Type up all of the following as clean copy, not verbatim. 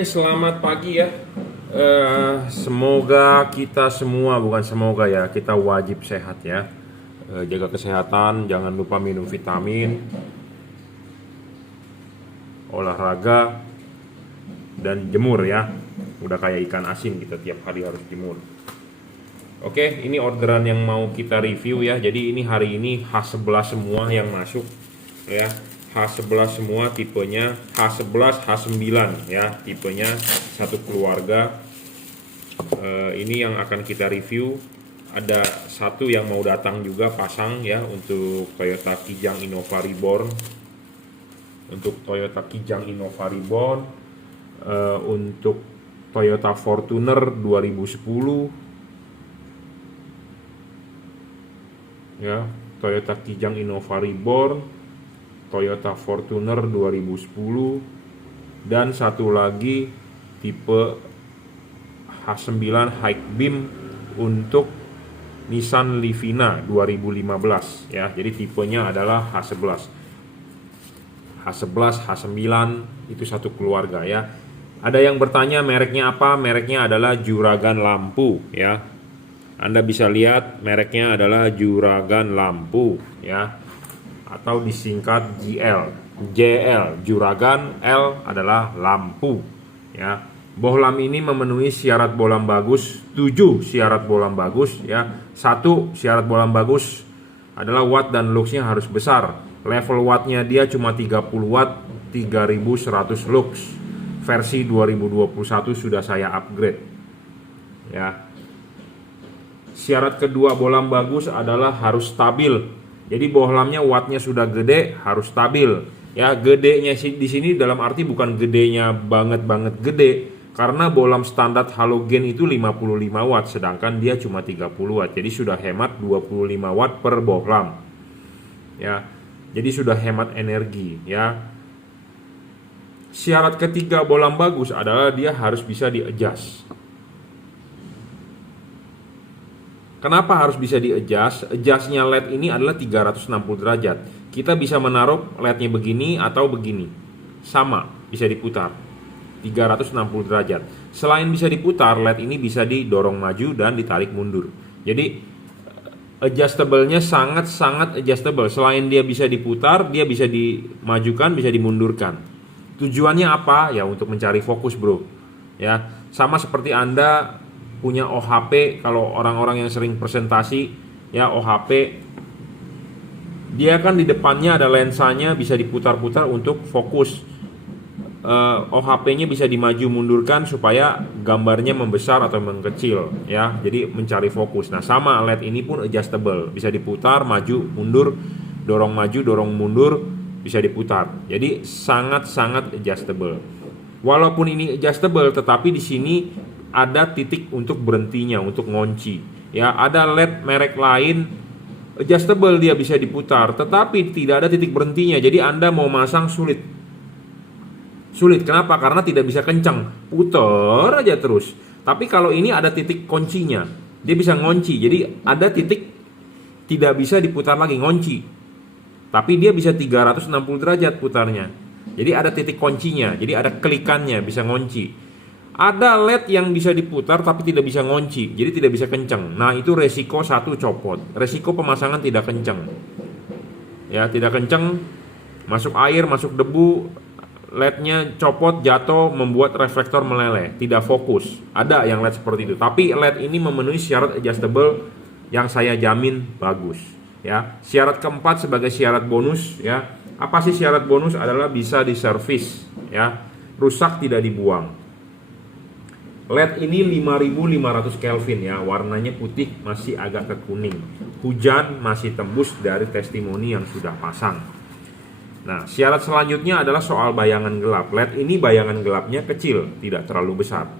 Selamat pagi ya. Semoga kita semua, bukan semoga ya, kita wajib sehat ya. Jaga kesehatan, jangan lupa minum vitamin, olahraga, dan jemur ya. Udah kayak ikan asin, kita tiap hari harus jemur. Oke, ini orderan yang mau kita review ya. Jadi ini hari ini H11 semua yang masuk ya. H11 semua tipenya H11 H9 ya, tipenya satu keluarga. Ini yang akan kita review. Ada satu yang mau datang juga pasang ya, untuk Toyota Kijang Innova Reborn. Untuk Toyota Kijang Innova Reborn, untuk Toyota Fortuner 2010 ya, Toyota Kijang Innova Reborn, Toyota Fortuner 2010, dan satu lagi tipe H9 High Beam untuk Nissan Livina 2015 ya. Jadi tipenya adalah H11. H11, H9 itu satu keluarga ya. Ada yang bertanya mereknya apa? Mereknya adalah Juragan Lampu ya. Anda bisa lihat mereknya adalah Juragan Lampu ya, atau disingkat JL, Juragan, L adalah lampu ya. Bohlam ini memenuhi syarat bohlam bagus, 7 syarat bohlam bagus ya. 1 syarat bohlam bagus adalah watt dan luxnya harus besar. Level wattnya dia cuma 30 watt, 3100 lux. Versi 2021 sudah saya upgrade ya. Syarat kedua bohlam bagus adalah harus stabil. Jadi bohlamnya wattnya sudah gede, harus stabil. Ya, gedenya di sini dalam arti bukan gedenya banget gede, karena bohlam standar halogen itu 55 watt, sedangkan dia cuma 30 watt. Jadi sudah hemat 25 watt per bohlam. Ya. Jadi sudah hemat energi, ya. Syarat ketiga bohlam bagus adalah dia harus bisa di-adjust. Kenapa harus bisa di-adjust? Adjustnya LED ini adalah 360 derajat. Kita bisa menaruh LED-nya begini atau begini. Sama, bisa diputar 360 derajat. Selain bisa diputar, LED ini bisa didorong maju dan ditarik mundur. Jadi adjustable-nya sangat adjustable. Selain dia bisa diputar, dia bisa dimajukan, bisa dimundurkan. Tujuannya apa? Ya untuk mencari fokus, bro. Ya, sama seperti Anda punya OHP. Kalau orang-orang yang sering presentasi ya, OHP dia kan di depannya ada lensanya, bisa diputar-putar untuk fokus. OHP-nya bisa dimaju mundurkan supaya gambarnya membesar atau mengkecil ya, jadi mencari fokus. Nah sama LED ini pun adjustable, bisa diputar, maju, mundur, dorong maju, dorong mundur, bisa diputar. Jadi sangat adjustable. Walaupun ini adjustable, tetapi di sini ada titik untuk berhentinya, untuk ngunci. Ya, ada LED merek lain adjustable, dia bisa diputar, tetapi tidak ada titik berhentinya. Jadi Anda mau masang sulit. Kenapa? Karena tidak bisa kencang, puter aja terus. Tapi kalau ini ada titik kuncinya, dia bisa ngunci. Jadi ada titik tidak bisa diputar lagi, ngunci. Tapi dia bisa 360 derajat putarnya. Jadi ada titik kuncinya, jadi ada klikannya, bisa ngunci. Ada LED yang bisa diputar tapi tidak bisa ngunci, jadi tidak bisa kencang. Nah itu resiko satu, copot. Resiko pemasangan tidak kencang. Ya, tidak kencang, masuk air, masuk debu, LED-nya copot, jatuh, membuat reflektor meleleh, tidak fokus. Ada yang LED seperti itu. Tapi LED ini memenuhi syarat adjustable yang saya jamin bagus. Ya, syarat keempat sebagai syarat bonus ya. Apa sih syarat bonus? Adalah bisa diservis ya, rusak tidak dibuang. LED ini 5500 Kelvin ya, warnanya putih, masih agak ke kuning. Hujan masih tembus dari testimoni yang sudah pasang. Nah, syarat selanjutnya adalah soal bayangan gelap. LED ini bayangan gelapnya kecil, tidak terlalu besar.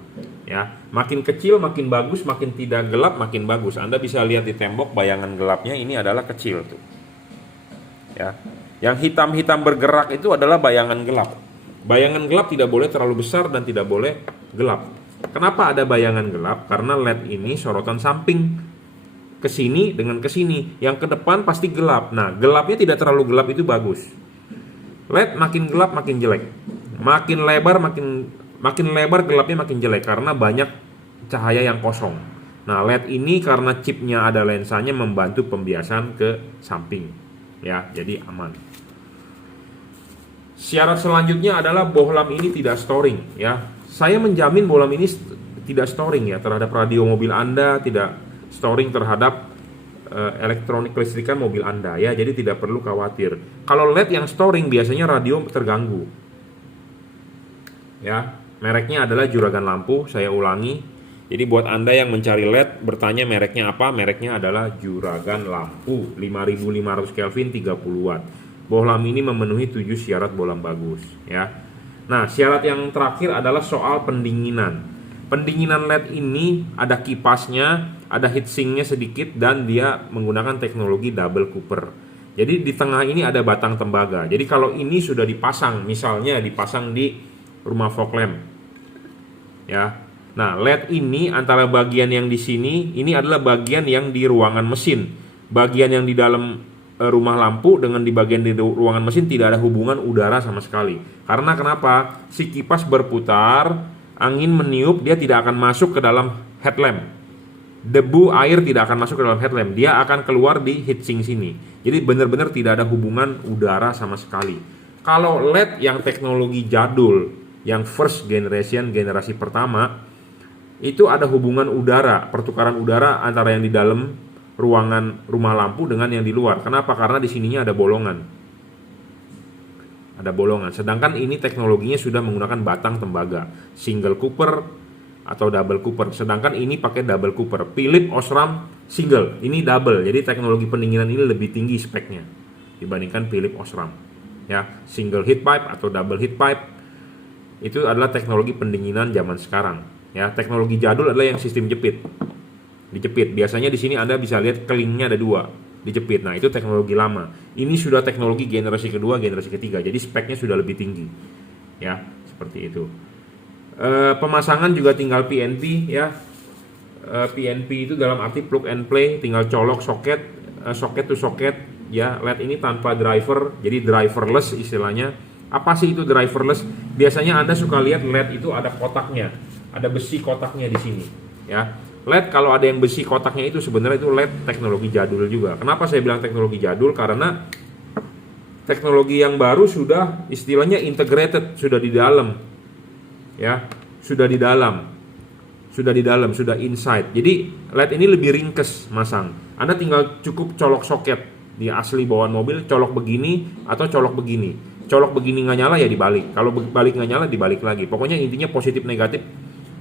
Ya, makin kecil makin bagus, makin tidak gelap makin bagus. Anda bisa lihat di tembok bayangan gelapnya ini adalah kecil tuh. Ya. Yang hitam-hitam bergerak itu adalah bayangan gelap. Bayangan gelap tidak boleh terlalu besar dan tidak boleh gelap. Kenapa ada bayangan gelap? Karena LED ini sorotan samping ke sini dengan ke sini. Yang ke depan pasti gelap. Nah, gelapnya tidak terlalu gelap itu bagus. LED makin gelap makin jelek. Makin lebar makin Makin lebar gelapnya makin jelek karena banyak cahaya yang kosong. Nah, LED ini karena chipnya ada lensanya membantu pembiasan ke samping. Ya, jadi aman. Syarat selanjutnya adalah bohlam ini tidak storing. Ya, saya menjamin bohlam ini tidak storing ya terhadap radio mobil Anda, tidak storing terhadap elektronik kelistrikan mobil Anda ya. Jadi tidak perlu khawatir. Kalau LED yang storing biasanya radio terganggu. Ya, mereknya adalah Juragan Lampu, saya ulangi. Jadi buat Anda yang mencari LED, bertanya mereknya apa? Mereknya adalah Juragan Lampu, 5500 Kelvin 30 watt. Bohlam ini memenuhi 7 syarat bohlam bagus ya. Nah, syarat yang terakhir adalah soal pendinginan. Pendinginan LED ini ada kipasnya, ada heatsinknya sedikit, dan dia menggunakan teknologi double cooper. Jadi di tengah ini ada batang tembaga. Jadi kalau ini sudah dipasang, misalnya dipasang di rumah fog lamp ya. Nah, LED ini antara bagian yang di sini, ini adalah bagian yang di ruangan mesin. Bagian yang di dalam rumah lampu dengan di bagian di ruangan mesin tidak ada hubungan udara sama sekali. Karena kenapa? Si kipas berputar, angin meniup, dia tidak akan masuk ke dalam headlamp. Debu air tidak akan masuk ke dalam headlamp, dia akan keluar di heatsink sini. Jadi benar-benar tidak ada hubungan udara sama sekali. Kalau LED yang teknologi jadul, yang first generation, generasi pertama, itu ada hubungan udara, pertukaran udara antara yang di dalam ruangan rumah lampu dengan yang di luar. Kenapa? Karena di sininya ada bolongan. Ada bolongan. Sedangkan ini teknologinya sudah menggunakan batang tembaga, single cooper atau double cooper. Sedangkan ini pakai double cooper. Philips Osram single, ini double. Jadi teknologi pendinginan ini lebih tinggi speknya dibandingkan Philips Osram. Ya, single heat pipe atau double heat pipe itu adalah teknologi pendinginan zaman sekarang. Ya, teknologi jadul adalah yang sistem jepit. Dijepit. Biasanya di sini Anda bisa lihat kelingnya ada 2, dijepit. Nah, itu teknologi lama. Ini sudah teknologi generasi kedua, generasi ketiga. Jadi speknya sudah lebih tinggi. Ya, seperti itu. Pemasangan juga tinggal PNP ya. PNP itu dalam arti plug and play, tinggal colok soket, soket to soket ya. LED ini tanpa driver, jadi driverless istilahnya. Apa sih itu driverless? Biasanya Anda suka lihat LED itu ada kotaknya, ada besi kotaknya di sini ya. LED kalau ada yang besi kotaknya itu sebenarnya itu LED teknologi jadul juga. Kenapa saya bilang teknologi jadul? Karena teknologi yang baru sudah istilahnya integrated, sudah di dalam. Ya, sudah di dalam. Sudah inside. Jadi LED ini lebih ringkes masang. Anda tinggal cukup colok soket di asli bawaan mobil, colok begini atau colok begini. Colok begini nggak nyala ya dibalik. Kalau balik nggak nyala dibalik lagi. Pokoknya intinya positif negatif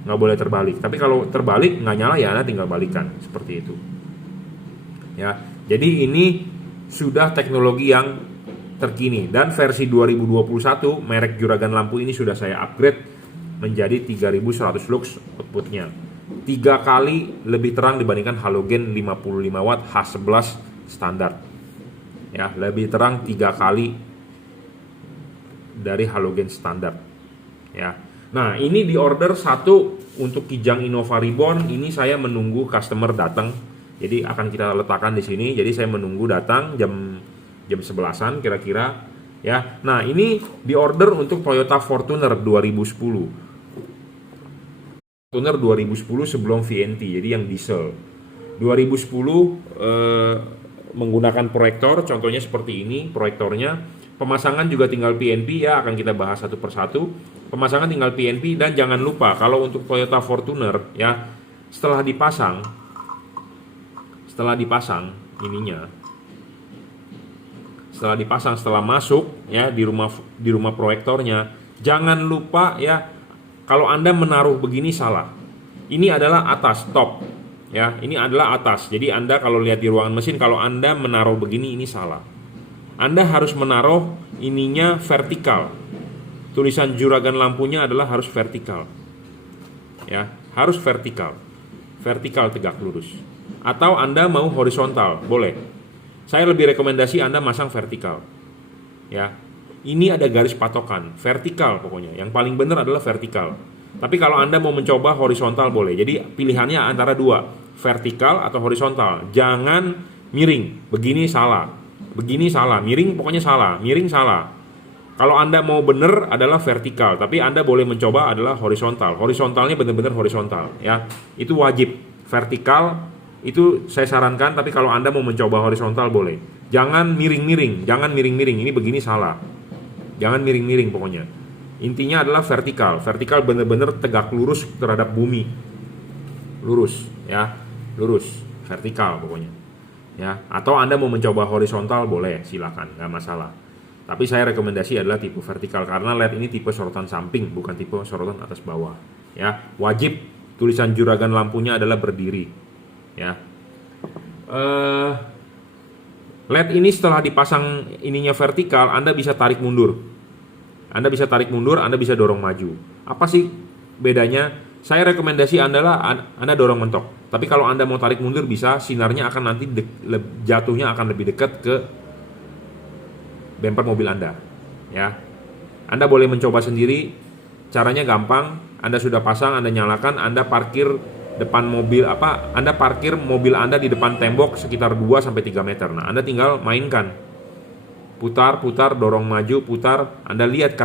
nggak boleh terbalik. Tapi kalau terbalik nggak nyala ya Anda tinggal balikan seperti itu ya. Jadi ini sudah teknologi yang terkini, dan versi 2021 merek Juragan Lampu ini sudah saya upgrade menjadi 3100 lux outputnya, 3 kali lebih terang dibandingkan halogen 55 watt H11 standar ya. Lebih terang 3 kali dari halogen standar ya. Nah, ini di order 1 untuk Kijang Innova Reborn. Ini saya menunggu customer datang. Jadi akan kita letakkan di sini. Jadi saya menunggu datang jam 11-an kira-kira ya. Nah, ini di order untuk Toyota Fortuner 2010. Fortuner 2010 sebelum VNT. Jadi yang diesel. 2010 menggunakan proyektor, contohnya seperti ini proyektornya. Pemasangan juga tinggal PNP ya, akan kita bahas satu persatu. Pemasangan tinggal PNP, dan jangan lupa kalau untuk Toyota Fortuner ya, setelah dipasang ininya, setelah masuk ya di rumah proyektornya, jangan lupa ya, kalau Anda menaruh begini salah. Ini adalah atas top ya, ini adalah atas. Jadi Anda kalau lihat di ruangan mesin, kalau Anda menaruh begini ini salah. Anda harus menaruh ininya vertikal. Tulisan Juragan Lampunya adalah harus vertikal. Ya, harus vertikal. Vertikal tegak lurus. Atau Anda mau horizontal, boleh. Saya lebih rekomendasi Anda masang vertikal. Ya. Ini ada garis patokan, vertikal pokoknya. Yang paling benar adalah vertikal. Tapi kalau Anda mau mencoba horizontal boleh. Jadi pilihannya antara 2, vertikal atau horizontal. Jangan miring. Begini salah. Begini salah, miring pokoknya salah, miring salah. Kalau Anda mau bener adalah vertikal, tapi Anda boleh mencoba adalah horizontal. Horizontalnya benar-benar horizontal, ya. Itu wajib. Vertikal itu saya sarankan, tapi kalau Anda mau mencoba horizontal boleh. Jangan miring-miring, jangan miring-miring. Ini begini salah. Jangan miring-miring pokoknya. Intinya adalah vertikal. Vertikal benar-benar tegak lurus terhadap bumi. Lurus, ya. Lurus, vertikal pokoknya. Ya, atau Anda mau mencoba horizontal boleh, silakan, nggak masalah. Tapi saya rekomendasi adalah tipe vertikal karena LED ini tipe sorotan samping, bukan tipe sorotan atas bawah. Ya, wajib tulisan juragan lampunya adalah berdiri. Ya, LED ini setelah dipasang ininya vertikal, Anda bisa tarik mundur. Anda bisa tarik mundur, Anda bisa dorong maju. Apa sih bedanya? Saya rekomendasi Anda dorong mentok. Tapi kalau Anda mau tarik mundur bisa, sinarnya akan nanti jatuhnya akan lebih dekat ke bumper mobil Anda, ya. Anda boleh mencoba sendiri, caranya gampang. Anda sudah pasang, Anda nyalakan, Anda parkir depan mobil Anda parkir mobil Anda di depan tembok sekitar 2 sampai 3 meter. Nah, Anda tinggal mainkan. Putar, dorong maju, putar. Anda lihat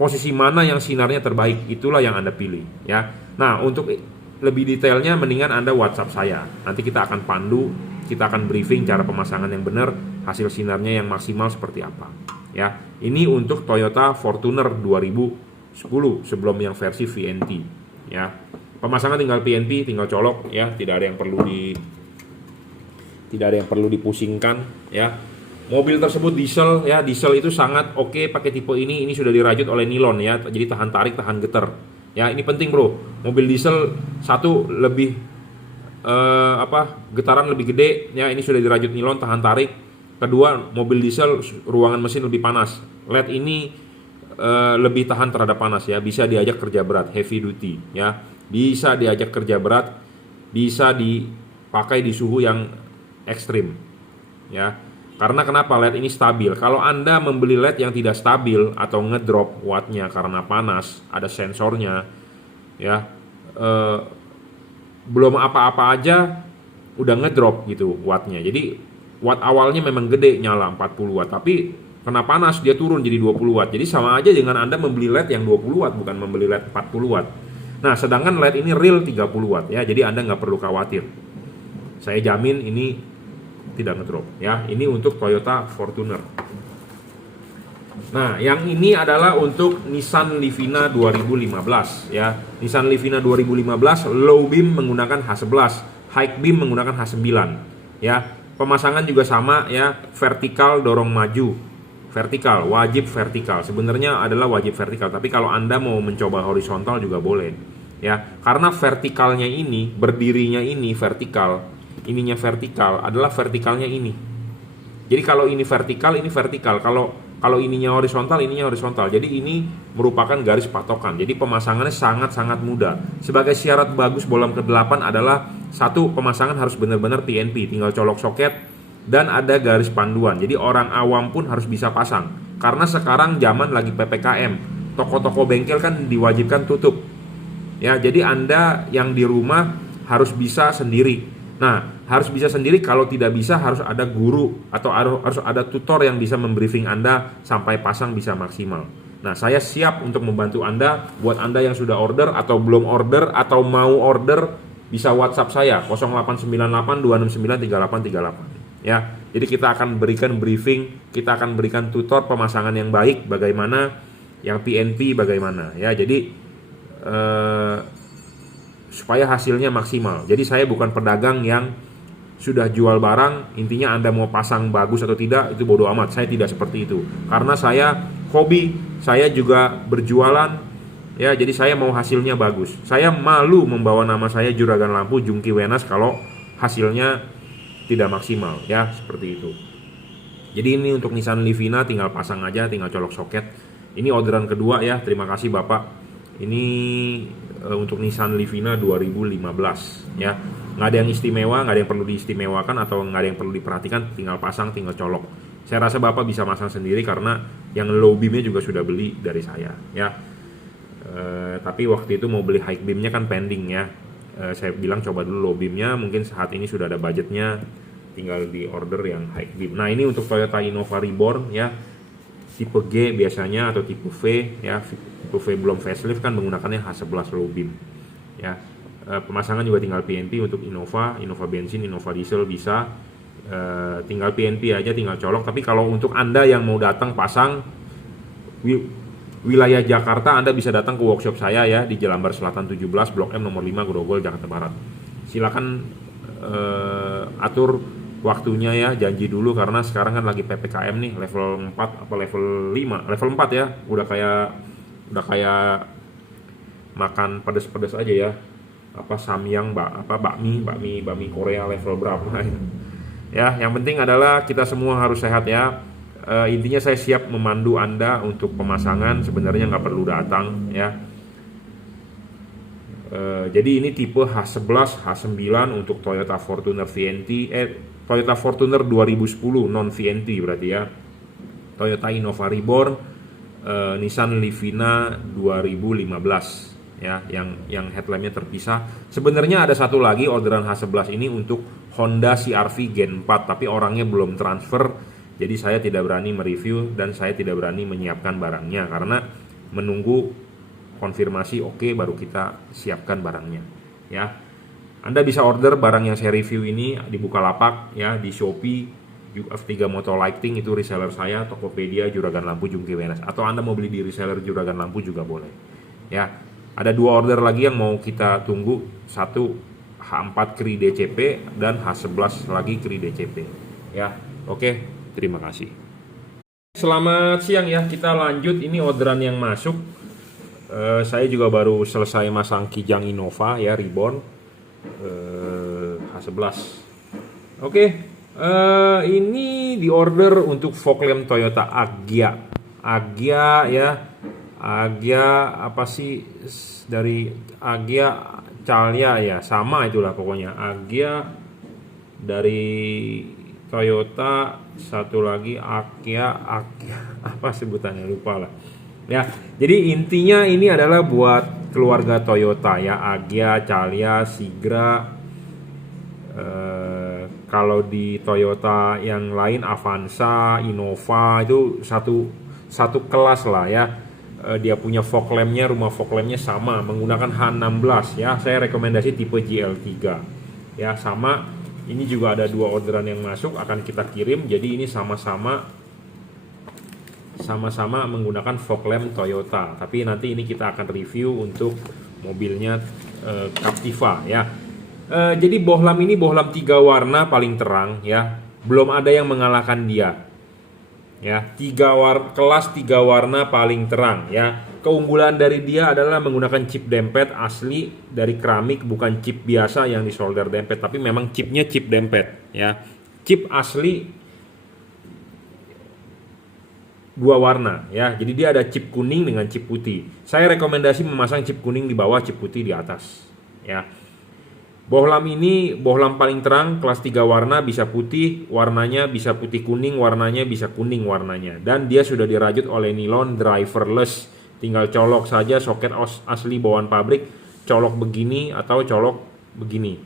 posisi mana yang sinarnya terbaik, itulah yang Anda pilih, ya. Nah, untuk lebih detailnya mendingan Anda WhatsApp saya. Nanti kita akan pandu, kita akan briefing cara pemasangan yang benar, hasil sinarnya yang maksimal seperti apa. Ya, ini untuk Toyota Fortuner 2010 sebelum yang versi VNT. Ya, pemasangan tinggal PNP, tinggal colok, ya, tidak ada yang perlu dipusingkan, ya. Mobil tersebut diesel, ya, diesel itu sangat oke pakai tipe ini sudah dirajut oleh nilon, ya, jadi tahan tarik, tahan getar. Ya, ini penting bro, mobil diesel satu lebih getaran lebih gede, ya, ini sudah dirajut nilon, tahan tarik. Kedua, mobil diesel ruangan mesin lebih panas. LED ini lebih tahan terhadap panas, ya, bisa diajak kerja berat, heavy duty, ya, bisa diajak kerja berat, bisa dipakai di suhu yang ekstrim, ya. Karena kenapa? LED ini stabil. Kalau Anda membeli LED yang tidak stabil atau ngedrop wattnya karena panas, ada sensornya, ya, belum apa-apa aja udah ngedrop gitu wattnya. Jadi watt awalnya memang gede, nyala 40 watt, tapi kena panas dia turun jadi 20 watt. Jadi sama aja dengan Anda membeli LED yang 20 watt, bukan membeli LED 40 watt. Nah, sedangkan LED ini real 30 watt, ya. Jadi Anda nggak perlu khawatir. Saya jamin ini tidak ngedrop, ya. Ini untuk Toyota Fortuner. Nah, yang ini adalah untuk Nissan Livina 2015, ya. Nissan Livina 2015 low beam menggunakan H11, high beam menggunakan H9, ya. Pemasangan juga sama, ya, vertikal dorong maju. Vertikal, wajib vertikal. Sebenarnya adalah wajib vertikal, tapi kalau Anda mau mencoba horizontal juga boleh, ya. Karena vertikalnya ini, berdirinya ini vertikal, ininya vertikal adalah vertikalnya ini. Jadi kalau ini vertikal, ini vertikal. Kalau ininya horizontal, ininya horizontal. Jadi ini merupakan garis patokan. Jadi pemasangannya sangat-sangat mudah. Sebagai syarat bagus bolam ke-8 adalah satu, pemasangan harus benar-benar PNP, tinggal colok soket dan ada garis panduan. Jadi orang awam pun harus bisa pasang. Karena sekarang zaman lagi PPKM, toko-toko bengkel kan diwajibkan tutup. Ya, jadi Anda yang di rumah harus bisa sendiri. Nah, harus bisa sendiri, kalau tidak bisa harus ada guru atau harus ada tutor yang bisa membriefing Anda sampai pasang bisa maksimal. Nah, saya siap untuk membantu Anda. Buat Anda yang sudah order atau belum order atau mau order, bisa WhatsApp saya 0898 269 3838. Ya, jadi kita akan berikan briefing, kita akan berikan tutor pemasangan yang baik, bagaimana yang PNP bagaimana, ya. Jadi supaya hasilnya maksimal. Jadi saya bukan pedagang yang sudah jual barang, intinya Anda mau pasang bagus atau tidak itu bodo amat. Saya tidak seperti itu. Karena saya hobi, saya juga berjualan, ya, jadi saya mau hasilnya bagus. Saya malu membawa nama saya Juragan Lampu Jungki Wenas kalau hasilnya tidak maksimal, ya, seperti itu. Jadi ini untuk Nissan Livina, tinggal pasang aja, tinggal colok soket. Ini orderan kedua, ya. Terima kasih Bapak. Ini untuk Nissan Livina 2015, ya. Nggak ada yang istimewa, nggak ada yang perlu diistimewakan atau nggak ada yang perlu diperhatikan, tinggal pasang, tinggal colok. Saya rasa Bapak bisa masang sendiri karena yang low beamnya juga sudah beli dari saya, ya. Tapi waktu itu mau beli high beamnya kan pending, ya. Saya bilang coba dulu low beamnya, mungkin saat ini sudah ada budgetnya, tinggal di order yang high beam. Nah, ini untuk Toyota Innova Reborn, ya. tipe G biasanya atau tipe V ya. Tipe V belum facelift kan menggunakannya H11 low beam ya. Pemasangan juga tinggal PNP untuk Innova bensin, Innova diesel bisa. Tinggal PNP aja, tinggal colok. Tapi kalau untuk Anda yang mau datang pasang wilayah Jakarta, Anda bisa datang ke workshop saya ya di Jelambar Selatan 17 Blok M nomor 5 Grogol Jakarta Barat. Silakan atur waktunya ya, janji dulu karena sekarang kan lagi PPKM nih, level 4 apa level 5, level 4 ya. Udah kayak makan pedes-pedes aja ya. Apa samyang, bakmi Korea level berapa ya. Yang penting adalah kita semua harus sehat ya. Intinya saya siap memandu Anda untuk pemasangan, sebenarnya nggak perlu datang ya. Jadi ini tipe H11, H9 untuk Toyota Fortuner VNT, Toyota Fortuner 2010 non VNT berarti ya. Toyota Innova Reborn, Nissan Livina 2015 ya, yang headlampnya terpisah. Sebenarnya ada satu lagi orderan H11 ini untuk Honda CR-V Gen 4, tapi orangnya belum transfer, jadi saya tidak berani mereview dan saya tidak berani menyiapkan barangnya karena menunggu konfirmasi oke baru kita siapkan barangnya ya. Anda bisa order barang yang saya review ini di Bukalapak ya, di Shopee, UF3 Moto Lighting itu reseller saya, Tokopedia, Juragan Lampu, Jungki WNS, atau Anda mau beli di reseller Juragan Lampu juga boleh ya. Ada 2 order lagi yang mau kita tunggu, satu H4 Kri DCP dan H11 lagi Kri DCP ya. Oke, terima kasih. Selamat siang ya, kita lanjut. Ini orderan yang masuk. Saya juga baru selesai masang Kijang Innova ya, Reborn H11. Oke, ini di order untuk fog lamp Toyota Agya ya. Agya apa sih, dari Agya Calya ya, sama itulah pokoknya. Agya dari Toyota, satu lagi Agya apa sebutannya lupa lah ya. Jadi intinya ini adalah buat keluarga Toyota ya, Agya, Calya, Sigra. Kalau di Toyota yang lain Avanza, Innova itu satu kelas lah ya. Dia punya fog lampnya, rumah fog lampnya sama, menggunakan H16 ya. Saya rekomendasi tipe GL3 ya. Sama ini juga ada 2 orderan yang masuk akan kita kirim. Jadi ini sama-sama menggunakan fog lamp Toyota. Tapi nanti ini kita akan review untuk mobilnya Captiva ya. Jadi bohlam ini bohlam 3 warna paling terang ya. Belum ada yang mengalahkan dia. Ya, kelas 3 warna paling terang ya. Keunggulan dari dia adalah menggunakan chip dempet asli dari keramik, bukan chip biasa yang di solder dempet, tapi memang chipnya chip dempet ya. Chip asli 2 warna ya. Jadi dia ada chip kuning dengan chip putih. Saya rekomendasi memasang chip kuning di bawah, chip putih di atas ya. Bohlam ini bohlam paling terang, kelas 3 warna, bisa putih warnanya, bisa putih kuning warnanya, bisa kuning warnanya. Dan dia sudah dirajut oleh nilon driverless. Tinggal colok saja soket asli bawaan pabrik, colok begini atau colok begini.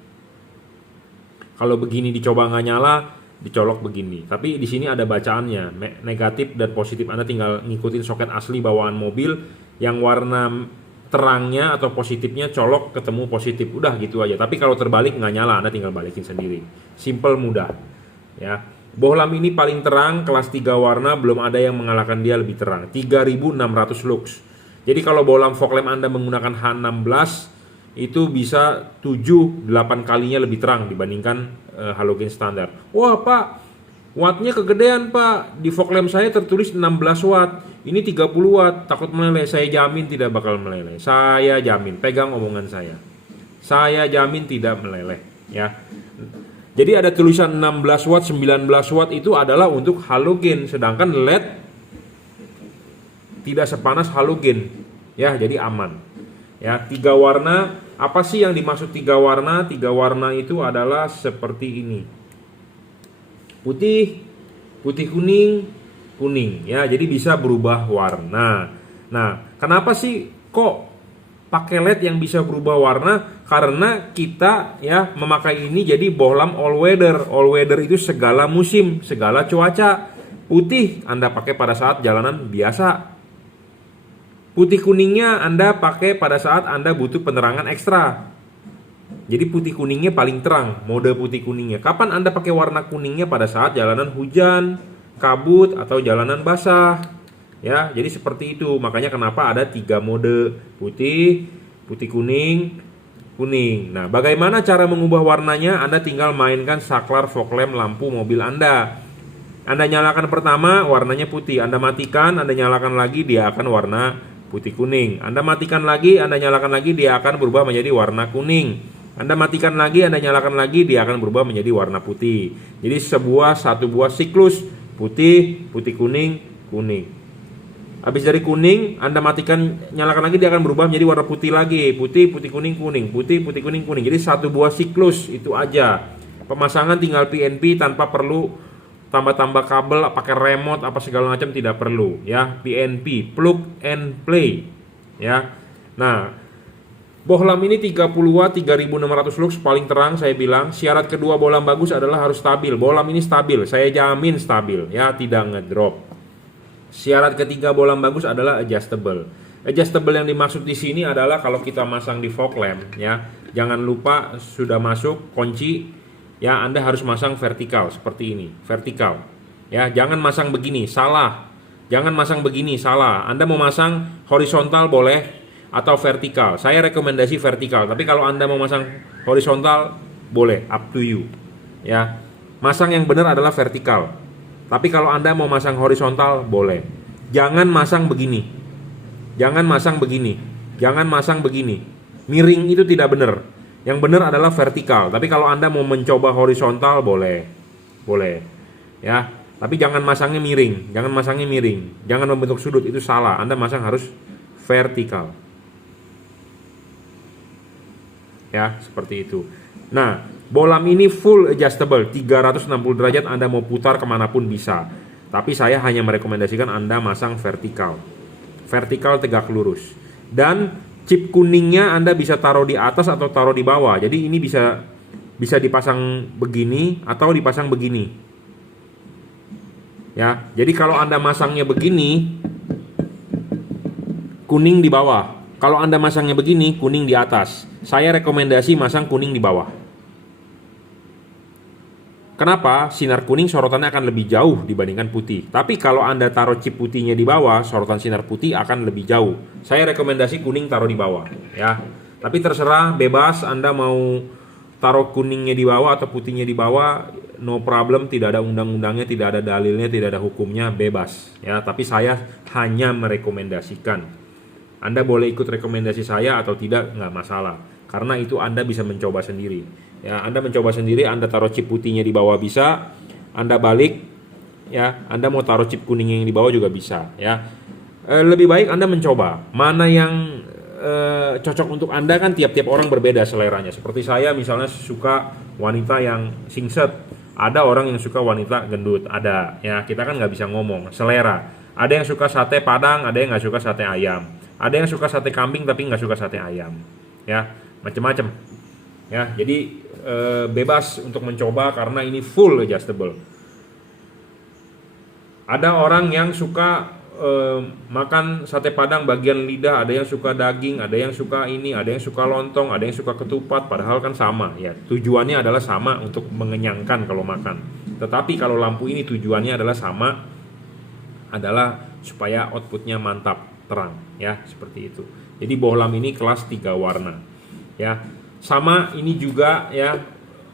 Kalau begini dicoba nggak nyala, dicolok begini. Tapi di sini ada bacaannya, negatif dan positif. Anda tinggal ngikutin soket asli bawaan mobil, yang warna terangnya atau positifnya colok ketemu positif, udah gitu aja. Tapi kalau terbalik nggak nyala, Anda tinggal balikin sendiri. Simple, mudah ya. Bohlam ini paling terang, kelas 3 warna, belum ada yang mengalahkan dia lebih terang, 3600 lux. Jadi kalau bohlam fog lamp Anda menggunakan H16 itu bisa 7-8 kalinya lebih terang dibandingkan halogen standar. Wah Pak, wattnya kegedean Pak, di fog lamp saya tertulis 16 watt, ini 30 watt, takut meleleh. Saya jamin tidak bakal meleleh, saya jamin, pegang omongan saya jamin tidak meleleh ya. Jadi ada tulisan 16 watt, 19 watt itu adalah untuk halogen, sedangkan LED tidak sepanas halogen ya, jadi aman ya. 3 warna, apa sih yang dimaksud 3 warna? 3 warna itu adalah seperti ini, putih, kuning ya, jadi bisa berubah warna. Nah, kenapa sih kok pakai LED yang bisa berubah warna? Karena kita ya memakai ini jadi bohlam all weather. All weather itu segala musim, segala cuaca. Putih Anda pakai pada saat jalanan biasa. Putih kuningnya Anda pakai pada saat Anda butuh penerangan ekstra. Jadi putih kuningnya paling terang, mode putih kuningnya. Kapan Anda pakai warna kuningnya? Pada saat jalanan hujan, kabut, atau jalanan basah. Ya, jadi seperti itu. Makanya kenapa ada 3 mode: putih, putih kuning, kuning. Nah, bagaimana cara mengubah warnanya? Anda tinggal mainkan saklar fog lamp lampu mobil Anda. Anda nyalakan pertama, warnanya putih. Anda matikan, Anda nyalakan lagi, dia akan warna putih kuning. Anda matikan lagi, Anda nyalakan lagi, dia akan berubah menjadi warna kuning. Anda matikan lagi, Anda nyalakan lagi, dia akan berubah menjadi warna putih. Jadi satu buah siklus: putih, putih kuning, kuning. Habis dari kuning, Anda matikan, nyalakan lagi, dia akan berubah menjadi warna putih lagi. Putih, putih kuning, kuning. Putih, putih kuning, kuning. Jadi satu buah siklus, itu aja. Pemasangan tinggal PNP tanpa perlu tambah-tambah kabel, pakai remote apa segala macam, tidak perlu ya. PNP, plug and play ya. Nah, bohlam ini 30 watt 3600 lux paling terang saya bilang. Syarat kedua bohlam bagus adalah harus stabil. Bohlam ini stabil, saya jamin stabil ya, tidak ngedrop. Syarat ketiga bohlam bagus adalah adjustable. Adjustable yang dimaksud di sini adalah kalau kita masang di fog lamp ya, jangan lupa sudah masuk kunci ya, Anda harus masang vertikal seperti ini, vertikal. Ya, jangan masang begini, salah. Jangan masang begini, salah. Anda mau masang horizontal boleh atau vertikal. Saya rekomendasi vertikal, tapi kalau Anda mau masang horizontal boleh, up to you. Ya. Masang yang benar adalah vertikal. Tapi kalau Anda mau masang horizontal boleh. Jangan masang begini. Jangan masang begini. Jangan masang begini. Miring itu tidak benar. Yang benar adalah vertikal. Tapi kalau Anda mau mencoba horizontal boleh. Boleh. Ya. Tapi jangan masangnya miring. Jangan masangnya miring. Jangan membentuk sudut, itu salah. Anda masang harus vertikal. Ya, seperti itu. Nah, bohlam ini full adjustable, 360 derajat Anda mau putar kemanapun bisa. Tapi saya hanya merekomendasikan Anda masang vertikal. Vertikal tegak lurus. Dan chip kuningnya Anda bisa taruh di atas atau taruh di bawah. Jadi ini bisa dipasang begini atau dipasang begini. Ya, jadi kalau Anda masangnya begini, kuning di bawah. Kalau Anda masangnya begini, kuning di atas. Saya rekomendasi masang kuning di bawah. Kenapa? Sinar kuning sorotannya akan lebih jauh dibandingkan putih. Tapi kalau Anda taruh chip putihnya di bawah, sorotan sinar putih akan lebih jauh. Saya rekomendasi kuning taruh di bawah, ya. Tapi terserah, bebas Anda mau taruh kuningnya di bawah atau putihnya di bawah, no problem, tidak ada undang-undangnya, tidak ada dalilnya, tidak ada hukumnya, bebas, ya. Tapi saya hanya merekomendasikan. Anda boleh ikut rekomendasi saya atau tidak, nggak masalah. Karena itu Anda bisa mencoba sendiri. Ya, Anda mencoba sendiri, Anda taruh chip putihnya di bawah bisa, Anda balik, ya, Anda mau taruh chip kuningnya yang di bawah juga bisa, ya. Lebih baik Anda mencoba mana yang cocok untuk Anda, kan tiap-tiap orang berbeda seleranya. Seperti saya misalnya suka wanita yang singset, ada orang yang suka wanita gendut, ada, ya. Kita kan nggak bisa ngomong, selera. Ada yang suka sate padang, ada yang nggak suka sate ayam, ada yang suka sate kambing tapi nggak suka sate ayam, ya, macam-macam. Ya, jadi bebas untuk mencoba karena ini full adjustable. Ada orang yang suka makan sate padang bagian lidah, ada yang suka daging, ada yang suka ini, ada yang suka lontong, ada yang suka ketupat, padahal kan sama ya. Tujuannya adalah sama, untuk mengenyangkan kalau makan. Tetapi kalau lampu ini tujuannya adalah sama, adalah supaya outputnya mantap, terang ya, seperti itu. Jadi bohlam ini kelas 3 warna ya. Sama ini juga ya,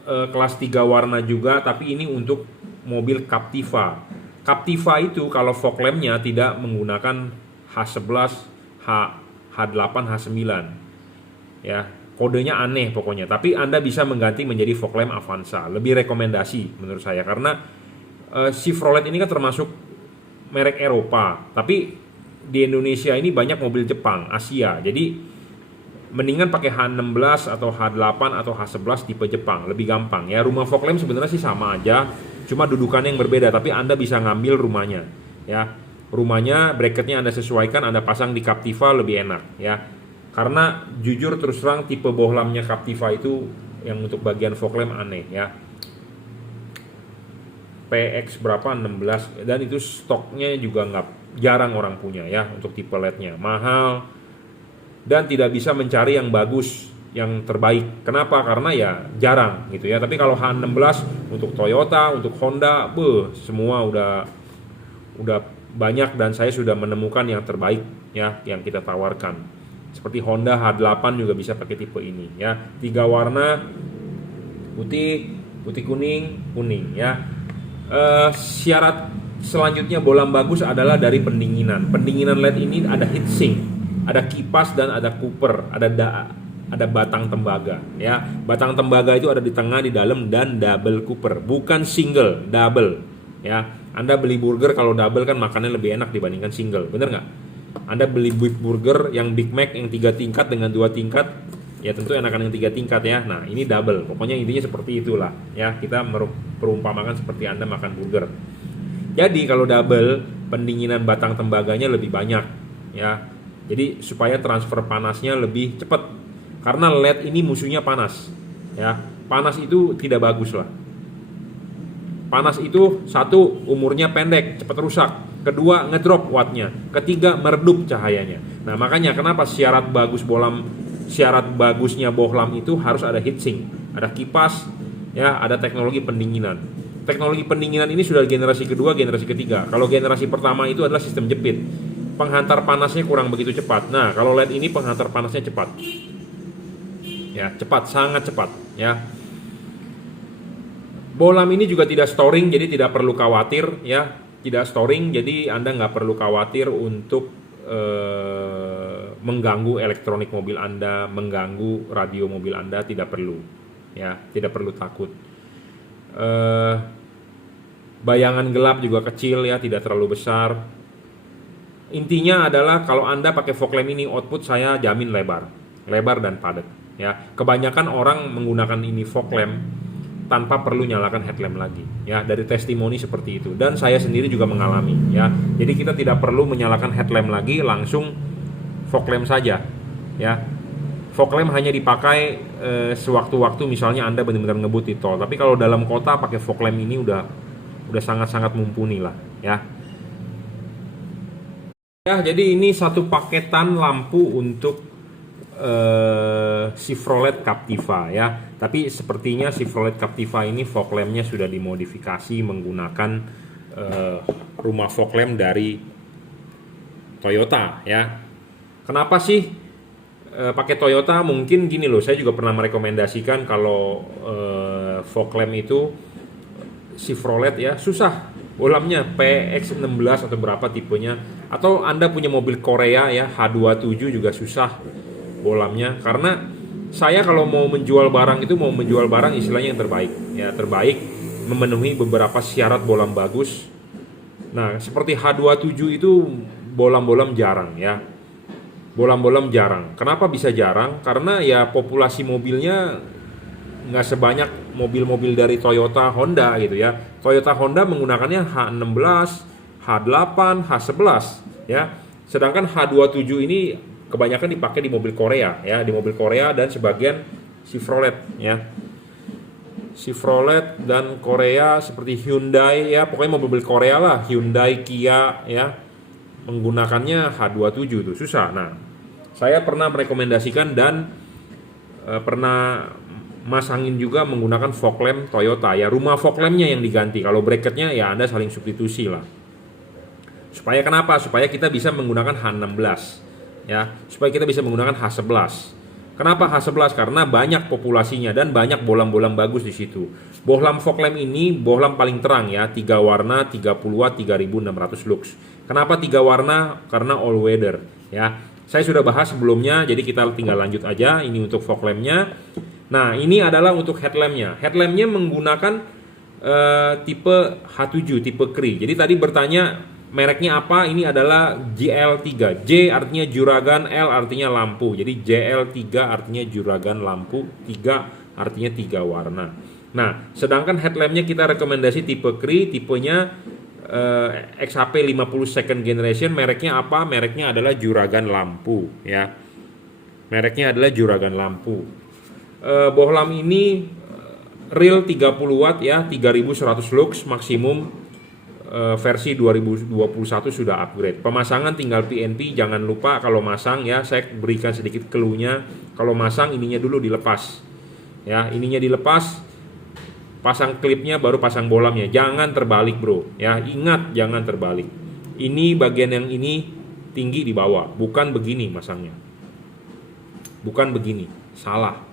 kelas 3 warna juga, tapi ini untuk mobil Captiva. Captiva itu kalau fog lampnya tidak menggunakan H11, H8, H9 ya, kodenya aneh pokoknya. Tapi Anda bisa mengganti menjadi fog lamp Avanza, lebih rekomendasi menurut saya. Karena Chevrolet ini kan termasuk merek Eropa, tapi di Indonesia ini banyak mobil Jepang, Asia. Jadi mendingan pakai H16 atau H8 atau H11 tipe Jepang, lebih gampang ya. Rumah fog lamp sebenarnya sih sama aja, cuma dudukannya yang berbeda, tapi Anda bisa ngambil rumahnya ya. Rumahnya, bracketnya Anda sesuaikan, Anda pasang di Captiva, lebih enak ya. Karena jujur terus terang tipe bohlamnya Captiva itu yang untuk bagian fog lamp aneh ya. PX berapa 16, dan itu stoknya juga nggak jarang orang punya ya untuk tipe LED-nya, mahal dan tidak bisa mencari yang bagus, yang terbaik. Kenapa? Karena ya jarang gitu ya. Tapi kalau H16 untuk Toyota, untuk Honda, semua udah banyak dan saya sudah menemukan yang terbaik ya yang kita tawarkan. Seperti Honda H8 juga bisa pakai tipe ini ya. 3 warna, putih, putih kuning, kuning ya. Syarat selanjutnya bohlam bagus adalah dari pendinginan. Pendinginan LED ini ada heatsink, ada kipas dan ada cooper, ada batang tembaga ya. Batang tembaga itu ada di tengah, di dalam, dan double cooper, bukan single, double ya. Anda beli burger kalau double kan makannya lebih enak dibandingkan single, bener nggak? Anda beli beef burger yang Big Mac yang 3 tingkat dengan 2 tingkat, ya tentu enakan yang 3 tingkat ya. Nah ini double, pokoknya intinya seperti itulah ya. Kita perumpamakan seperti Anda makan burger. Jadi kalau double, pendinginan batang tembaganya lebih banyak ya. Jadi supaya transfer panasnya lebih cepat. Karena LED ini musuhnya panas ya. Panas itu tidak bagus lah. Panas itu, satu, umurnya pendek, cepat rusak. Kedua, ngedrop wattnya. Ketiga, meredup cahayanya. Nah makanya kenapa syarat bagusnya bohlam itu harus ada heatsink, ada kipas ya, ada teknologi pendinginan. Teknologi pendinginan ini sudah generasi kedua, generasi ketiga. Kalau generasi pertama itu adalah sistem jepit, penghantar panasnya kurang begitu cepat. Nah kalau LED ini penghantar panasnya cepat ya, cepat, sangat cepat ya. Bohlam ini juga tidak storing, jadi tidak perlu khawatir ya. Tidak storing, jadi Anda nggak perlu khawatir untuk mengganggu elektronik mobil Anda, mengganggu radio mobil Anda, tidak perlu ya, tidak perlu takut. Bayangan gelap juga kecil ya, tidak terlalu besar. Intinya adalah kalau Anda pakai fog lamp ini, output saya jamin lebar dan padat ya. Kebanyakan orang menggunakan ini fog lamp tanpa perlu nyalakan headlamp lagi ya, dari testimoni seperti itu, dan saya sendiri juga mengalami ya. Jadi kita tidak perlu menyalakan headlamp lagi, langsung fog lamp saja ya. Fog lamp hanya dipakai sewaktu-waktu, misalnya Anda benar-benar ngebut di tol. Tapi kalau dalam kota pakai fog lamp ini udah sangat-sangat mumpuni lah ya. Ya, jadi ini satu paketan lampu untuk Chevrolet Captiva ya. Tapi sepertinya Chevrolet Captiva ini fog lampnya sudah dimodifikasi menggunakan rumah fog lamp dari Toyota ya. Kenapa sih pakai Toyota? Mungkin gini loh, saya juga pernah merekomendasikan kalau fog lamp itu Chevrolet ya susah bohlamnya, PX16 atau berapa tipenya. Atau Anda punya mobil Korea ya, H27 juga susah bohlamnya. Karena saya kalau mau menjual barang itu mau menjual barang istilahnya yang terbaik ya, terbaik, memenuhi beberapa syarat bohlam bagus. Nah seperti H27 itu bohlam-bohlam jarang ya, bohlam-bohlam jarang. Kenapa bisa jarang? Karena ya populasi mobilnya nggak sebanyak mobil-mobil dari Toyota, Honda gitu ya. Toyota, Honda menggunakannya H16, H8, H11 ya. Sedangkan H27 ini kebanyakan dipakai di mobil Korea ya, di mobil Korea dan sebagian Chevrolet ya. Chevrolet dan Korea seperti Hyundai ya, pokoknya mobil Korea lah, Hyundai, Kia ya, menggunakannya H27 tuh susah. Nah, saya pernah merekomendasikan dan pernah masangin juga menggunakan fog lamp Toyota ya, rumah fog lampnya yang diganti. Kalau bracketnya ya Anda saling substitusi lah. Supaya kenapa? Supaya kita bisa menggunakan H16 ya, supaya kita bisa menggunakan H11. Kenapa H11? Karena banyak populasinya dan banyak bohlam-bohlam bagus di situ. Bohlam fog lamp ini bohlam paling terang ya, 3 warna, 30 watt, 3600 lux. Kenapa 3 warna? Karena all weather ya. Saya sudah bahas sebelumnya, jadi kita tinggal lanjut aja. Ini untuk fog lampnya. Nah ini adalah untuk headlampnya. Headlampnya menggunakan tipe H7, tipe Cree. Jadi tadi bertanya mereknya apa? Ini adalah JL3. J artinya juragan, L artinya lampu. Jadi JL3 artinya juragan lampu, 3 artinya 3 warna. Nah, sedangkan headlampnya kita rekomendasi tipe Cree, tipenya XHP 50 second generation. Mereknya apa? Mereknya adalah juragan lampu ya. Mereknya adalah juragan lampu. Bohlam ini real 30 watt ya, 3100 lux maksimum, versi 2021 sudah upgrade. Pemasangan tinggal PNP, jangan lupa kalau masang ya, saya berikan sedikit clue-nya. Kalau masang ininya dulu dilepas. Ya, ininya dilepas, pasang klipnya baru pasang bolamnya. Jangan terbalik, Bro. Ya, ingat jangan terbalik. Ini bagian yang ini tinggi di bawah, bukan begini masangnya. Bukan begini, salah.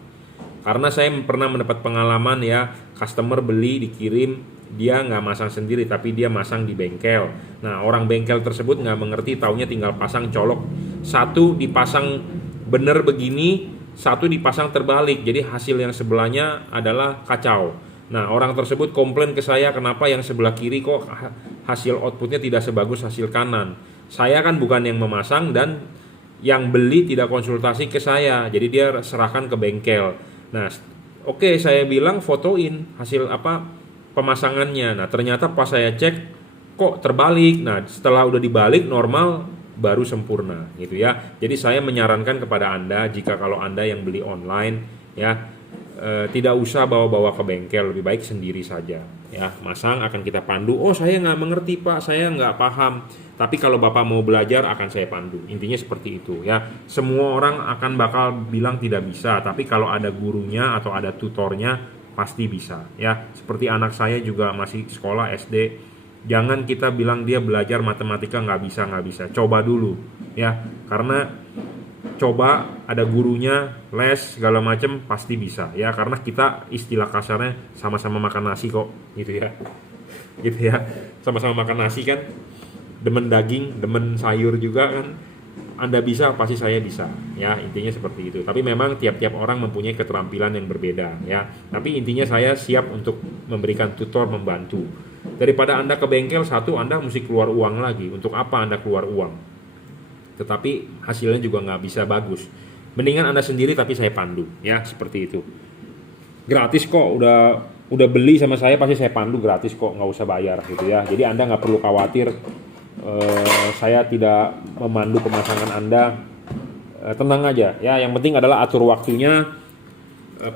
Karena saya pernah mendapat pengalaman ya, customer beli dikirim, dia nggak masang sendiri tapi dia masang di bengkel. Nah, orang bengkel tersebut nggak mengerti, taunya tinggal pasang colok. Satu dipasang bener begini, satu dipasang terbalik. Jadi hasil yang sebelahnya adalah kacau. Nah, orang tersebut komplain ke saya, kenapa yang sebelah kiri kok hasil outputnya tidak sebagus hasil kanan. Saya kan bukan yang memasang dan yang beli tidak konsultasi ke saya. Jadi dia serahkan ke bengkel. Nah, oke, saya bilang fotoin hasil pemasangannya. Nah, ternyata pas saya cek kok terbalik. Nah, setelah udah dibalik normal baru sempurna gitu ya. Jadi saya menyarankan kepada Anda, jika kalau Anda yang beli online ya, tidak usah bawa-bawa ke bengkel, lebih baik sendiri saja ya. Masang akan kita pandu. Oh, saya nggak mengerti Pak, saya nggak paham. Tapi kalau Bapak mau belajar akan saya pandu. Intinya seperti itu ya. Semua orang akan bakal bilang tidak bisa, tapi kalau ada gurunya atau ada tutornya pasti bisa ya. Seperti anak saya juga masih sekolah SD, jangan kita bilang dia belajar matematika nggak bisa. Coba dulu ya, karena coba ada gurunya, les segala macam pasti bisa ya. Karena kita istilah kasarnya sama-sama makan nasi kok gitu ya. Gitu ya, sama-sama makan nasi kan, demen daging, demen sayur juga kan. Anda bisa, pasti saya bisa ya, intinya seperti itu. Tapi memang tiap-tiap orang mempunyai keterampilan yang berbeda ya. Tapi intinya saya siap untuk memberikan tutor, membantu. Daripada Anda ke bengkel, satu Anda mesti keluar uang lagi. Untuk apa Anda keluar uang? Tetapi hasilnya juga nggak bisa bagus. Mendingan Anda sendiri tapi saya pandu ya, seperti itu. Gratis kok, udah beli sama saya pasti saya pandu gratis kok, nggak usah bayar gitu ya. Jadi Anda nggak perlu khawatir saya tidak memandu pemasangan Anda. Tenang aja ya, yang penting adalah atur waktunya.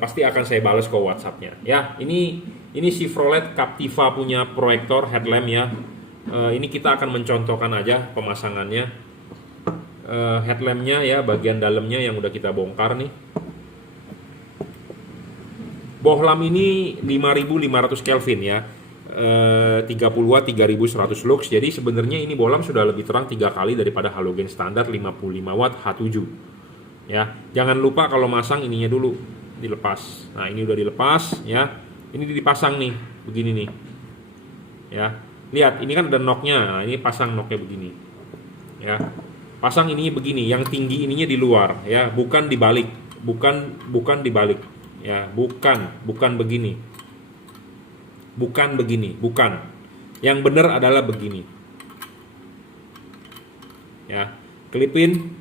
Pasti akan saya balas ke WhatsApp-nya ya. Ini Chevrolet Captiva punya proyektor headlamp ya. Ini kita akan mencontohkan aja pemasangannya. Headlampnya ya, bagian dalamnya yang udah kita bongkar nih. Bohlam ini 5500 Kelvin ya. 30 watt 3100 lux. Jadi sebenarnya ini bohlam sudah lebih terang 3 kali daripada halogen standar 55 watt H7 ya. Jangan lupa kalau masang ininya dulu dilepas. Nah, ini udah dilepas ya. Ini dipasang nih, begini nih ya. Lihat, ini kan ada knocknya. Nah, ini pasang knocknya begini ya. Pasang ininya begini, yang tinggi ininya di luar ya, bukan dibalik. Bukan dibalik ya, bukan begini. Bukan begini, bukan. Yang benar adalah begini. Ya, klipin.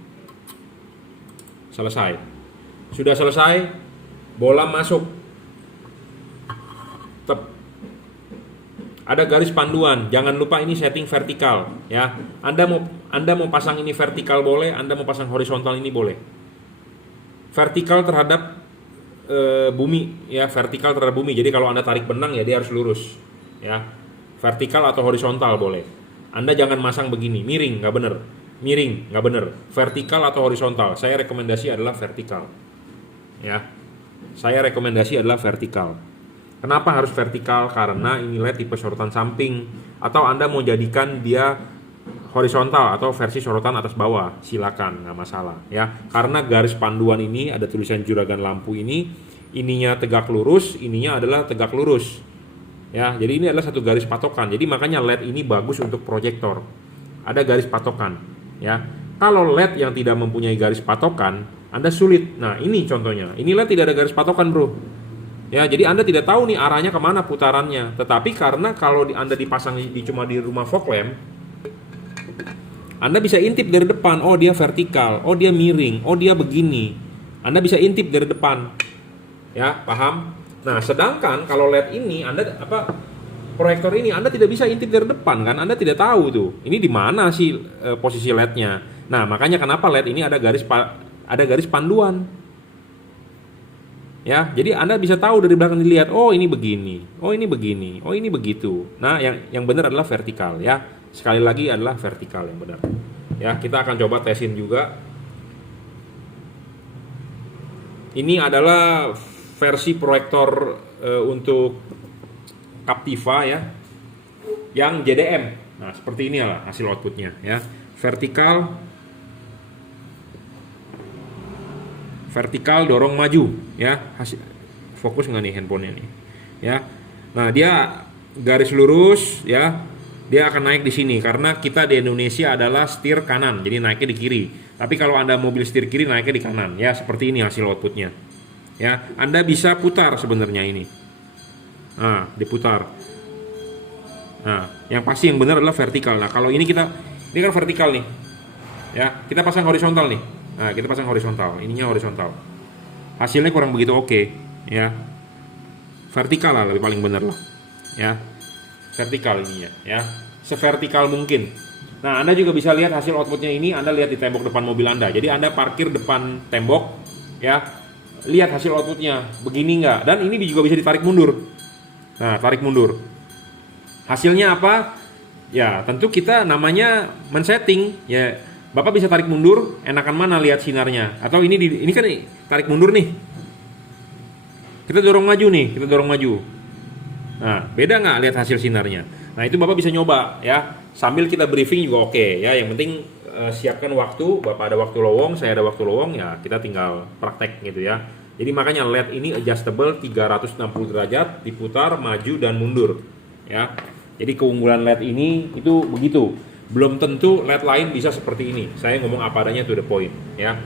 Selesai. Sudah selesai, bohlam masuk. Tep. Ada garis panduan. Jangan lupa ini setting vertikal ya. Anda mau pasang ini vertikal boleh, Anda mau pasang horizontal ini boleh. Vertikal terhadap bumi ya, vertikal terhadap bumi. Jadi kalau Anda tarik benang ya dia harus lurus ya. Vertikal atau horizontal boleh. Anda jangan masang begini, miring nggak bener. Miring nggak bener. Vertikal atau horizontal. Saya rekomendasi adalah vertikal ya. Saya rekomendasi adalah vertikal. Kenapa harus vertikal? Karena ini LED tipe sorotan samping. Atau Anda mau jadikan dia horizontal atau versi sorotan atas bawah, silakan, nggak masalah ya. Karena garis panduan ini ada tulisan juragan lampu ini, ininya tegak lurus, ininya adalah tegak lurus ya. Jadi ini adalah satu garis patokan. Jadi makanya LED ini bagus untuk proyektor, ada garis patokan ya. Kalau LED yang tidak mempunyai garis patokan, Anda sulit. Nah, ini contohnya, ini LED tidak ada garis patokan bro ya. Jadi Anda tidak tahu nih arahnya kemana putarannya. Tetapi karena kalau Anda dipasang cuma di rumah fog lamp, Anda bisa intip dari depan, oh dia vertikal, oh dia miring, oh dia begini. Anda bisa intip dari depan. Ya, paham? Nah, sedangkan kalau LED ini Anda proyektor ini Anda tidak bisa intip dari depan kan? Anda tidak tahu tuh. Ini di mana sih posisi LED-nya. Nah, makanya kenapa LED ini ada garis panduan. Ya, jadi Anda bisa tahu dari belakang dilihat, oh ini begini, oh ini begini, oh ini begitu. Nah, yang benar adalah vertikal ya. Sekali lagi adalah vertikal yang benar. Ya, kita akan coba tesin juga. Ini adalah versi proyektor untuk Captiva ya, yang JDM. Nah, seperti ini lah hasil outputnya ya. Vertikal dorong maju ya. Fokus nggak nih handphonenya nih ya. Nah, dia garis lurus ya, dia akan naik di sini karena kita di Indonesia adalah setir kanan, jadi naiknya di kiri. Tapi kalau Anda mobil setir kiri, naiknya di kanan ya. Seperti ini hasil outputnya ya. Anda bisa putar sebenarnya ini. Nah, diputar. Nah, yang pasti yang benar adalah vertikal. Nah, kalau ini kan vertikal nih ya, kita pasang horizontal nih. Nah, kita pasang horizontal, ininya horizontal. Hasilnya kurang begitu oke ya. Vertikal lah lebih paling benar lah ya. Vertikal ininya ya, severtikal mungkin. Nah, Anda juga bisa lihat hasil outputnya ini. Anda lihat di tembok depan mobil Anda. Jadi Anda parkir depan tembok ya, lihat hasil outputnya begini nggak. Dan ini juga bisa ditarik mundur. Nah, tarik mundur. Hasilnya apa? Ya, tentu kita namanya men-setting ya. Bapak bisa tarik mundur, enakan mana lihat sinarnya? Atau ini kan tarik mundur nih. Kita dorong maju nih, kita dorong maju. Nah, beda nggak lihat hasil sinarnya? Nah, itu Bapak bisa nyoba ya. Sambil kita briefing juga oke ya. Yang penting siapkan waktu. Bapak ada waktu lowong, saya ada waktu lowong ya. Kita tinggal praktek gitu ya. Jadi makanya LED ini adjustable 360 derajat, diputar, maju dan mundur ya. Jadi keunggulan LED ini itu begitu. Belum tentu LED lain bisa seperti ini. Saya ngomong apa adanya, to the point ya.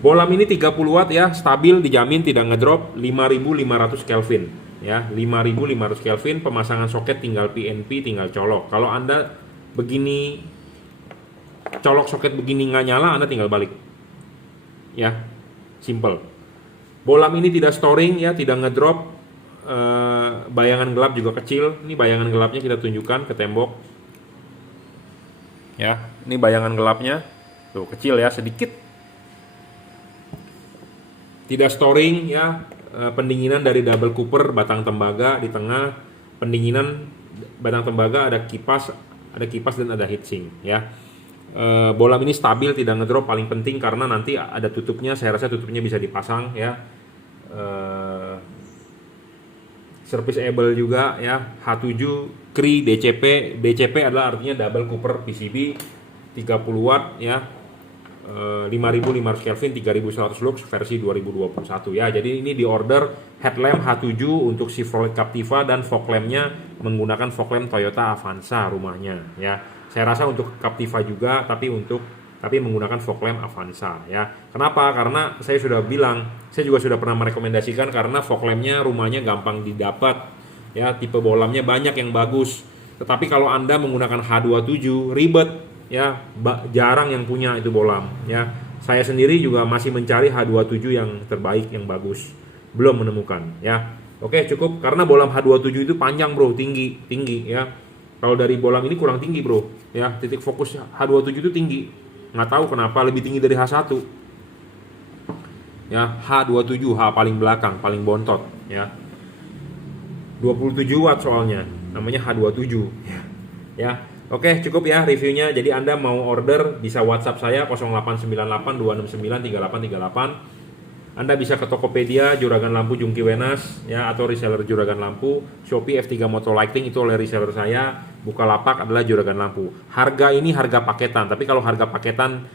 Bolam ini 30 watt ya, stabil, dijamin tidak ngedrop. 5500 Kelvin ya, 5500 Kelvin. Pemasangan soket tinggal PNP, tinggal colok. Kalau Anda begini colok soket begini nggak nyala, Anda tinggal balik ya, simple. Bolam ini tidak storing ya, tidak ngedrop. Bayangan gelap juga kecil. Ini bayangan gelapnya kita tunjukkan ke tembok ya. Ini bayangan gelapnya tuh, kecil ya, sedikit. Tidak storing ya. Pendinginan dari double cooper batang tembaga di tengah. Pendinginan batang tembaga, ada kipas dan ada heatsink ya. Bolam ini stabil, tidak ngedrop, paling penting karena nanti ada tutupnya. Saya rasa tutupnya bisa dipasang ya. Serviceable juga ya. H7 CRI DCP. DCP adalah artinya double cooper PCB, 30 watt ya. 5500 Kelvin, 3100 lux, versi 2021 ya. Jadi ini di order headlamp H7 untuk Chevrolet Captiva dan fog lampnya menggunakan fog lamp Toyota Avanza rumahnya ya. Saya rasa untuk Captiva juga, tapi menggunakan fog lamp Avanza ya. Kenapa? Karena saya sudah bilang, saya juga sudah pernah merekomendasikan karena fog lampnya rumahnya gampang didapat ya, tipe bolamnya banyak yang bagus. Tetapi kalau Anda menggunakan H27 ribet ya, jarang yang punya itu bolam ya. Saya sendiri juga masih mencari H27 yang terbaik, yang bagus, belum menemukan ya. Oke, cukup karena bolam H27 itu panjang bro, tinggi ya. Kalau dari bolam ini kurang tinggi bro ya, titik fokus H27 itu tinggi, nggak tahu kenapa lebih tinggi dari H1 ya. H27 H paling belakang, paling bontot ya, 27 watt soalnya, namanya H27 ya. Oke, cukup ya reviewnya. Jadi Anda mau order bisa WhatsApp saya 0898 269 3838. Anda bisa ke Tokopedia Juragan Lampu Jungki Wenas ya, atau reseller Juragan Lampu. Shopee F3 Moto Lighting itu oleh reseller saya. Bukalapak adalah Juragan Lampu. Harga ini harga paketan, tapi kalau harga paketan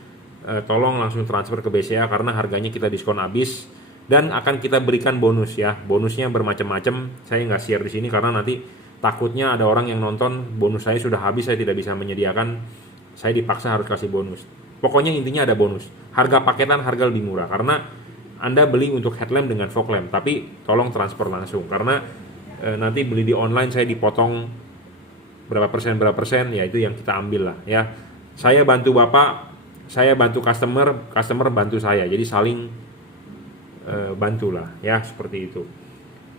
tolong langsung transfer ke BCA karena harganya kita diskon habis dan akan kita berikan bonus ya. Bonusnya bermacam-macam. Saya nggak share di sini karena nanti takutnya ada orang yang nonton bonus saya sudah habis, saya tidak bisa menyediakan, saya dipaksa harus kasih bonus. Pokoknya intinya ada bonus. Harga paketan harga lebih murah karena Anda beli untuk headlamp dengan fog lamp, tapi tolong transfer langsung karena nanti beli di online saya dipotong berapa persen ya, itu yang kita ambil lah ya. Saya bantu Bapak, saya bantu customer bantu saya, jadi saling bantulah ya, seperti itu.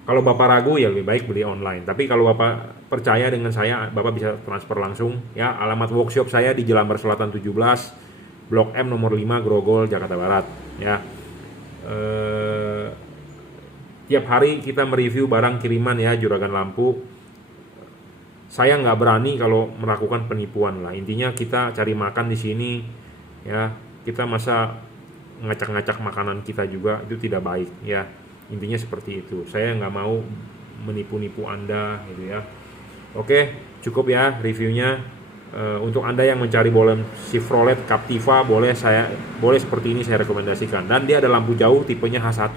Kalau Bapak ragu ya lebih baik beli online. Tapi kalau Bapak percaya dengan saya, Bapak bisa transfer langsung ya. Alamat workshop saya di Jelambar Selatan 17, Blok M nomor 5, Grogol, Jakarta Barat ya. Tiap hari kita mereview barang kiriman ya Juragan Lampu. Saya nggak berani kalau melakukan penipuan lah. Intinya kita cari makan di sini ya. Kita masa ngacak-ngacak makanan kita juga, itu tidak baik ya. Intinya seperti itu. Saya nggak mau menipu-nipu Anda gitu ya. Oke, cukup ya reviewnya. Untuk Anda yang mencari bolen Chevrolet Captiva, boleh seperti ini saya rekomendasikan. Dan dia ada lampu jauh tipenya H1.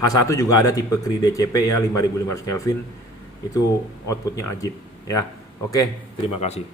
H1 juga ada tipe Kri DCP ya 5500 Kelvin. Itu outputnya ajib ya. Oke, terima kasih.